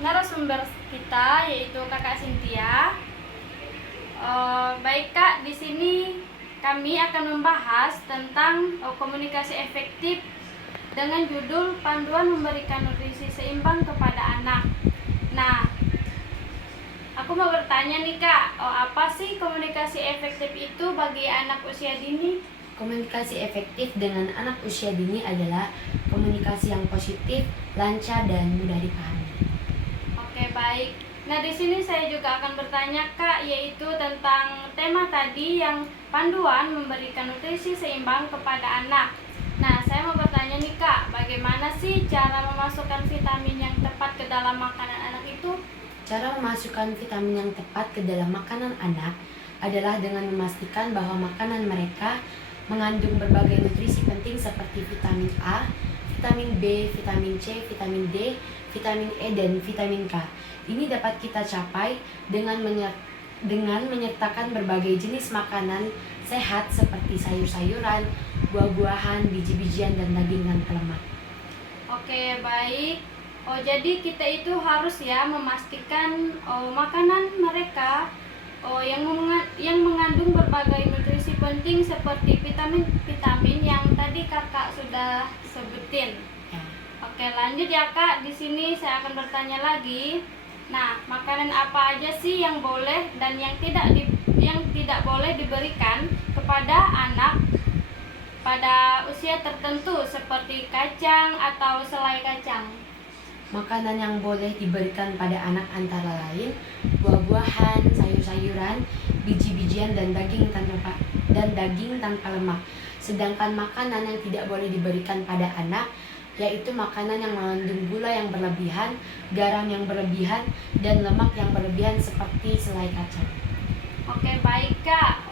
narasumber kita yaitu Kakak Cynthia. Baik Kak, di sini kami akan membahas tentang komunikasi efektif dengan judul Panduan Memberikan Nutrisi Seimbang kepada Anak. Nah, aku mau bertanya nih Kak, apa sih komunikasi efektif itu bagi anak usia dini? Komunikasi efektif dengan anak usia dini adalah komunikasi yang positif, lancar, dan mudah dipahami. Oke, baik. Nah, di sini saya juga akan bertanya Kak, yaitu tentang tema tadi yang panduan memberikan nutrisi seimbang kepada anak. Nah, saya mau bertanya nih Kak, bagaimana sih cara memasukkan vitamin yang tepat ke dalam makanan anak itu? Cara memasukkan vitamin yang tepat ke dalam makanan anak adalah dengan memastikan bahwa makanan mereka mengandung berbagai nutrisi penting seperti vitamin A, vitamin B, vitamin C, vitamin D, vitamin E, dan vitamin K. Ini dapat kita capai dengan menyertakan berbagai jenis makanan sehat seperti sayur-sayuran, buah-buahan, biji-bijian, dan daging tanpa lemak. Oke, baik. Jadi kita itu harus ya memastikan makanan mereka yang mengandung berbagai nutrisi penting seperti vitamin-vitamin yang tadi Kakak sudah sebutin. Ya. Oke, lanjut ya Kak. Di sini saya akan bertanya lagi. Nah, makanan apa aja sih yang boleh dan yang tidak boleh diberikan kepada anak pada usia tertentu seperti kacang atau selai kacang? Makanan yang boleh diberikan pada anak antara lain buah-buahan, sayur-sayuran, biji-bijian, dan daging tanpa lemak. Sedangkan makanan yang tidak boleh diberikan pada anak yaitu makanan yang mengandung gula yang berlebihan, garam yang berlebihan, dan lemak yang berlebihan seperti selai kacang. Oke, baik Kak.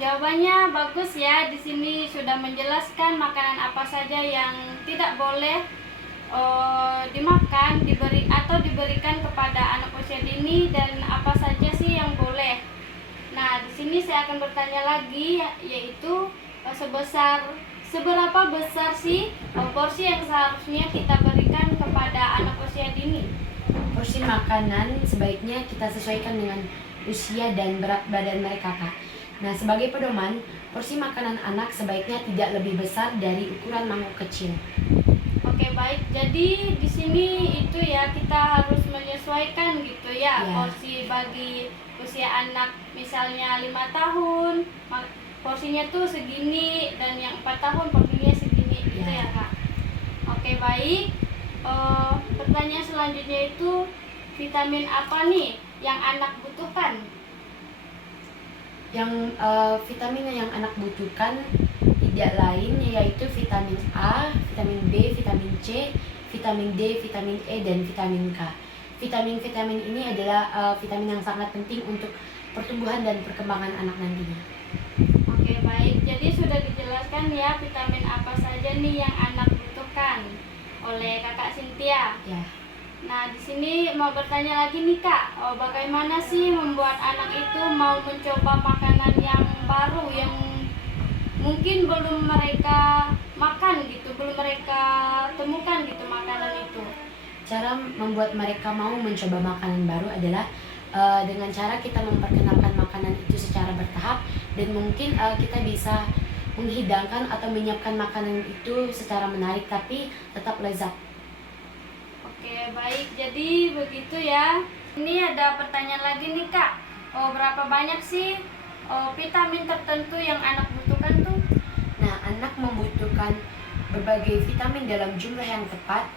Jawabannya bagus ya. Di sini sudah menjelaskan makanan apa saja yang tidak boleh dimakan, diberikan kepada anak usia dini dan apa saja sih yang boleh. Nah, di sini saya akan bertanya lagi yaitu seberapa besar sih porsi yang seharusnya kita berikan kepada anak usia dini? Porsi makanan sebaiknya kita sesuaikan dengan usia dan berat badan mereka, Kak. Nah, sebagai pedoman, porsi makanan anak sebaiknya tidak lebih besar dari ukuran mangkok kecil. Oke, baik. Jadi di sini itu ya kita harus menyesuaikan gitu ya, porsi bagi usia anak misalnya 5 tahun porsinya tuh segini dan yang 4 tahun porsinya segini gitu ya Kak. Oke, baik. Pertanyaan selanjutnya itu vitamin apa nih yang anak butuhkan? Yang vitamin yang anak butuhkan tidak lain yaitu vitamin A, vitamin B, vitamin C, vitamin D, vitamin E, dan vitamin K. Vitamin-vitamin ini adalah vitamin yang sangat penting untuk pertumbuhan dan perkembangan anak nantinya. Oke, baik. Jadi sudah dijelaskan ya vitamin apa saja nih yang anak butuhkan oleh Kakak Cynthia. Ya. Nah, di sini mau bertanya lagi nih Kak, bagaimana sih membuat anak itu mau mencoba makanan yang baru yang mungkin belum mereka makan gitu, belum mereka temukan gitu makanan itu? Cara membuat mereka mau mencoba makanan baru adalah dengan cara kita memperkenalkan makanan itu secara bertahap dan mungkin kita bisa menghidangkan atau menyiapkan makanan itu secara menarik tapi tetap lezat. Oke, baik. Jadi begitu ya. Ini ada pertanyaan lagi nih Kak. Berapa banyak sih vitamin tertentu yang anak butuhkan tuh? Nah, anak membutuhkan berbagai vitamin dalam jumlah yang tepat.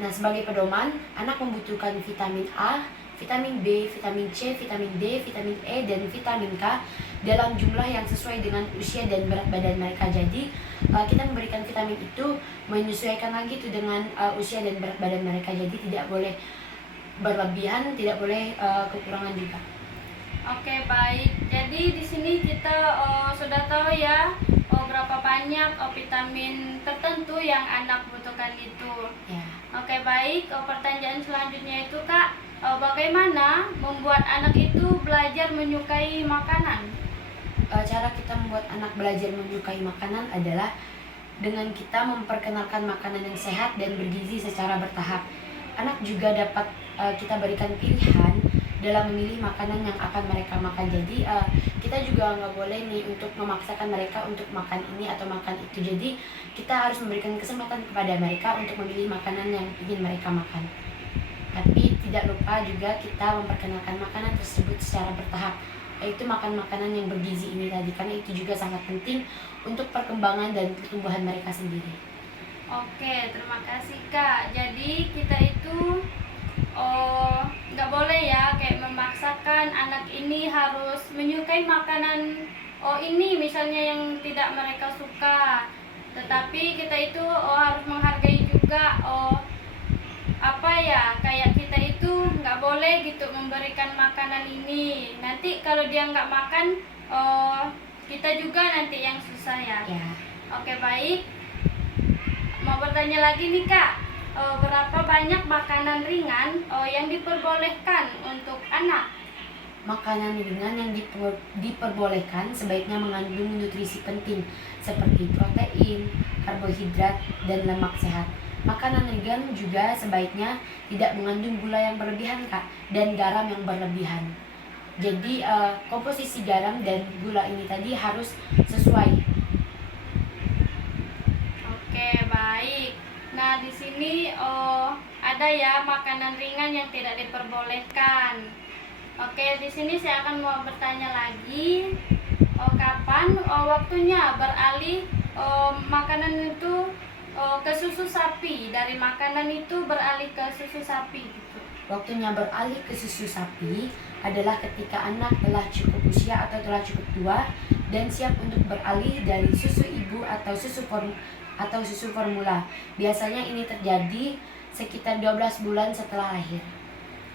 Nah, sebagai pedoman, anak membutuhkan vitamin A, vitamin B, vitamin C, vitamin D, vitamin E, dan vitamin K dalam jumlah yang sesuai dengan usia dan berat badan mereka. Jadi, kita memberikan vitamin itu menyesuaikan lagi tuh dengan usia dan berat badan mereka. Jadi, tidak boleh berlebihan, tidak boleh kekurangan juga. Oke, baik. Jadi di sini kita sudah tahu ya berapa banyak vitamin tertentu yang anak butuhkan itu. Ya. Oke, baik. Pertanyaan selanjutnya itu Kak, bagaimana membuat anak itu belajar menyukai makanan? Cara kita membuat anak belajar menyukai makanan adalah dengan kita memperkenalkan makanan yang sehat dan bergizi secara bertahap. anak juga dapat kita berikan pilihan dalam memilih makanan yang akan mereka makan. Jadi kita juga nggak boleh nih untuk memaksakan mereka untuk makan ini atau makan itu. Jadi kita harus memberikan kesempatan kepada mereka untuk memilih makanan yang ingin mereka makan. Tapi tidak lupa juga kita memperkenalkan makanan tersebut secara bertahap, yaitu makan makanan yang bergizi ini tadi, karena itu juga sangat penting untuk perkembangan dan pertumbuhan mereka sendiri. Oke, terima kasih Kak. Jadi kita itu nggak boleh ya kayak memaksakan anak ini harus menyukai makanan ini misalnya yang tidak mereka suka. Tetapi kita itu harus menghargai juga kayak kita itu nggak boleh gitu memberikan makanan ini. Nanti kalau dia nggak makan kita juga nanti yang susah ya. Oke, baik. Mau bertanya lagi nih Kak, berapa banyak makanan ringan yang diperbolehkan untuk anak? Makanan ringan yang diperbolehkan sebaiknya mengandung nutrisi penting seperti protein, karbohidrat, dan lemak sehat. Makanan ringan juga sebaiknya tidak mengandung gula yang berlebihan Kak, dan garam yang berlebihan. Jadi komposisi garam dan gula ini tadi harus sesuai. Oke, baik. Nah, di sini ada ya makanan ringan yang tidak diperbolehkan. Oke, di sini saya akan mau bertanya lagi, kapan waktunya beralih makanan itu ke susu sapi, dari makanan itu beralih ke susu sapi gitu. Waktunya beralih ke susu sapi adalah ketika anak telah cukup usia atau telah cukup tua dan siap untuk beralih dari susu ibu atau susu formula. Biasanya ini terjadi sekitar 12 bulan setelah lahir.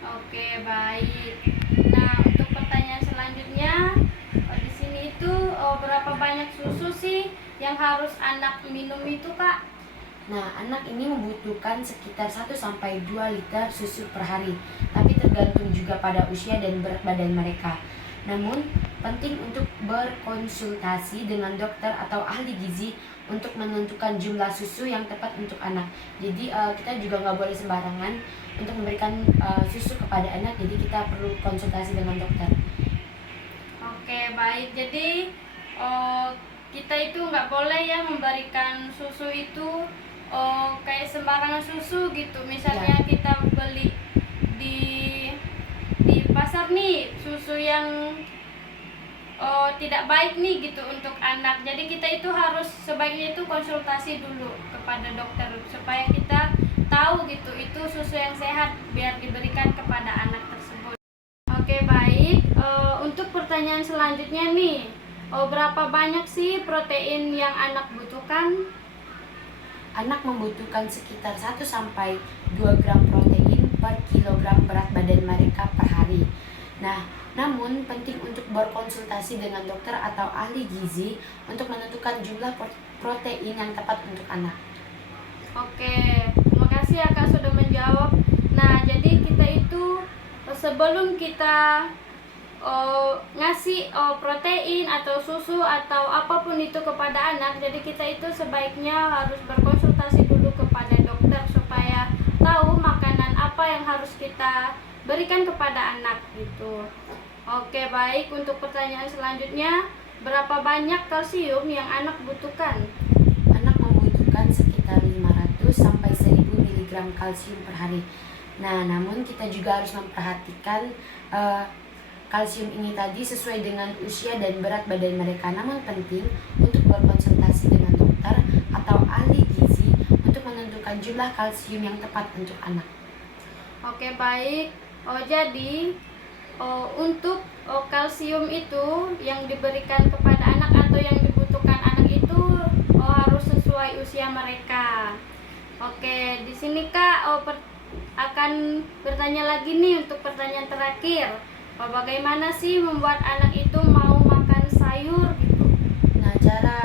Oke, baik. Nah, untuk pertanyaan selanjutnya, di sini itu berapa banyak susu sih yang harus anak minum itu, Kak? Nah, anak ini membutuhkan sekitar 1-2 liter susu per hari, tapi tergantung juga pada usia dan berat badan mereka. Namun, penting untuk berkonsultasi dengan dokter atau ahli gizi untuk menentukan jumlah susu yang tepat untuk anak. Jadi kita juga nggak boleh sembarangan untuk memberikan susu kepada anak, jadi kita perlu konsultasi dengan dokter. Oke, baik. Jadi kita itu nggak boleh ya memberikan susu itu kayak sembarangan susu gitu. Misalnya kita beli di pasar nih susu yang tidak baik nih gitu untuk anak. Jadi kita itu harus sebaiknya itu konsultasi dulu kepada dokter supaya kita tahu gitu itu susu yang sehat biar diberikan kepada anak tersebut. Oke, baik. Untuk pertanyaan selanjutnya nih, berapa banyak sih protein yang anak butuhkan? Anak membutuhkan sekitar 1-2 gram protein per kilogram berat badan mereka per hari. Nah, namun penting untuk berkonsultasi dengan dokter atau ahli gizi untuk menentukan jumlah protein yang tepat untuk anak. Oke, terima kasih ya Kak sudah menjawab. Nah, jadi kita itu sebelum kita ngasih protein atau susu atau apapun itu kepada anak, jadi kita itu sebaiknya harus berkonsultasi dulu kepada dokter supaya tahu makanan apa yang harus kita berikan kepada anak gitu. Oke, baik. Untuk pertanyaan selanjutnya, berapa banyak kalsium yang anak butuhkan? Anak membutuhkan sekitar 500-1000 mg kalsium per hari. Nah, namun kita juga harus memperhatikan kalsium ini tadi sesuai dengan usia dan berat badan mereka. Namun penting untuk berkonsultasi dengan dokter atau ahli gizi untuk menentukan jumlah kalsium yang tepat untuk anak. Oke, baik. Jadi untuk kalsium itu yang diberikan kepada anak atau yang dibutuhkan anak itu harus sesuai usia mereka. Oke, di sini Kak akan bertanya lagi nih untuk pertanyaan terakhir. Bagaimana sih membuat anak itu mau makan sayur gitu? Nah, cara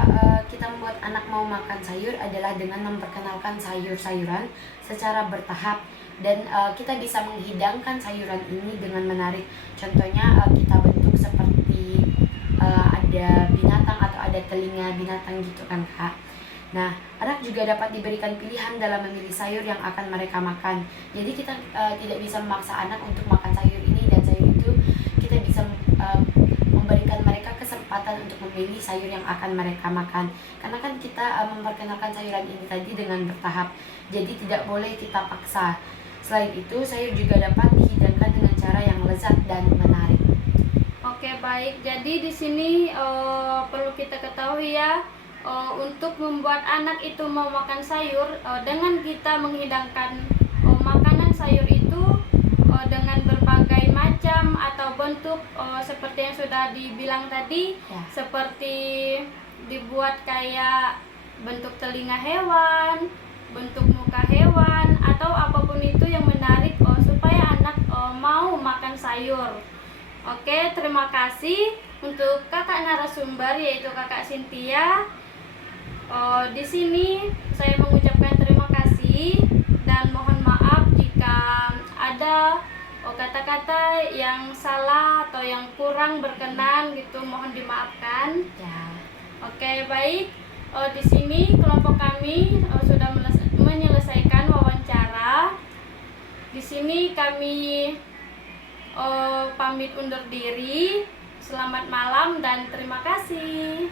kita membuat anak mau makan sayur adalah dengan memperkenalkan sayur-sayuran secara bertahap. Dan kita bisa menghidangkan sayuran ini dengan menarik. Contohnya kita bentuk seperti ada binatang atau ada telinga binatang gitu kan Kak. Nah, anak juga dapat diberikan pilihan dalam memilih sayur yang akan mereka makan. Jadi kita tidak bisa memaksa anak untuk makan sayur ini dan sayur itu. Kita bisa memberikan mereka kesempatan untuk memilih sayur yang akan mereka makan. Karena kan kita memperkenalkan sayuran ini tadi dengan bertahap. Jadi tidak boleh kita paksa. Selain itu, sayur juga dapat dihidangkan dengan cara yang lezat dan menarik. Oke, baik. Jadi di sini perlu kita ketahui ya, untuk membuat anak itu mau makan sayur, dengan kita menghidangkan makanan sayur itu dengan berbagai macam atau bentuk, seperti yang sudah dibilang tadi, Ya. seperti dibuat kayak bentuk telinga hewan, bentuk muka hewan, atau apapun itu yang menarik supaya anak mau makan sayur. Oke, terima kasih untuk kakak narasumber yaitu kakak Cynthia. Di sini saya mengucapkan terima kasih dan mohon maaf jika ada kata-kata yang salah atau yang kurang berkenan gitu, mohon dimaafkan. Ya. Oke, baik. Di sini kelompok kami sudah menyelesaikan wawancara. Di sini kami pamit undur diri. Selamat malam dan terima kasih.